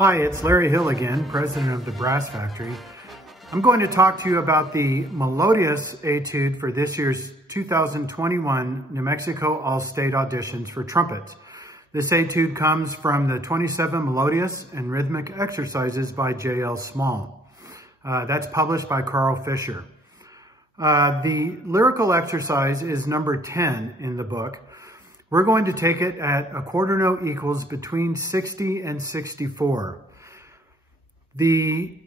Hi, it's Larry Hill again, president of the Brass Factory. I'm going to talk to you about the Melodious Etude for this year's 2021 New Mexico All-State Auditions for Trumpet. This etude comes from the 27 Melodious and Rhythmic exercises by J.L. Small. That's published by Fischer. The lyrical exercise is number 10 in the book. We're going to take it at a quarter note equals between 60 and 64. The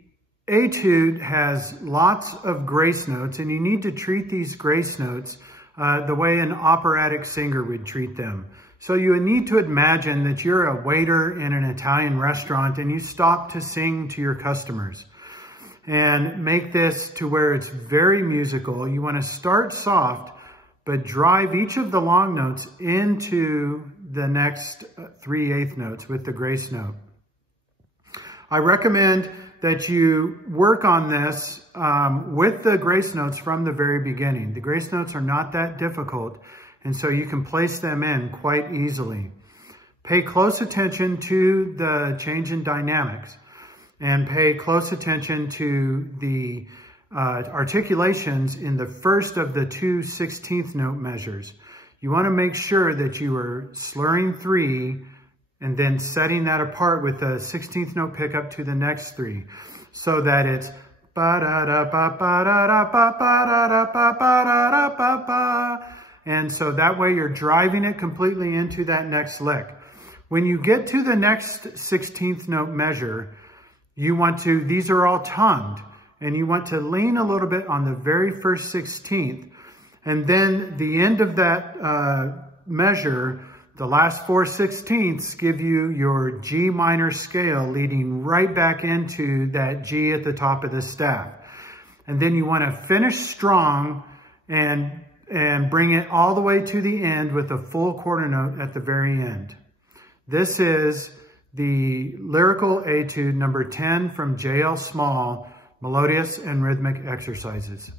etude has lots of grace notes, and you need to treat these grace notes the way an operatic singer would treat them. So you need to imagine that you're a waiter in an Italian restaurant and you stop to sing to your customers. And make this to where it's very musical. You want to start soft, but drive each of the long notes into the next 3/8 notes with the grace note. I recommend that you work on this with the grace notes from the very beginning. The grace notes are not that difficult, and so you can place them in quite easily. Pay close attention to the change in dynamics, and pay close attention to the articulations in the first of the two 16th note measures. You want to make sure that you are slurring 3 and then setting that apart with the 16th note pickup to the next 3, so that it's ba-da-da-ba-ba-da-da-ba-ba-da-da-ba-ba. And so that way you're driving it completely into that next lick. When you get to the next 16th note measure, you want to, these are all tongued, and you want to lean a little bit on the very first 16th. And then the end of that measure, the last 4 16ths give you your G minor scale leading right back into that G at the top of the staff. And then you want to finish strong and bring it all the way to the end with a full quarter note at the very end. This is the lyrical etude number 10 from J.L. Small, Melodious and Rhythmic exercises.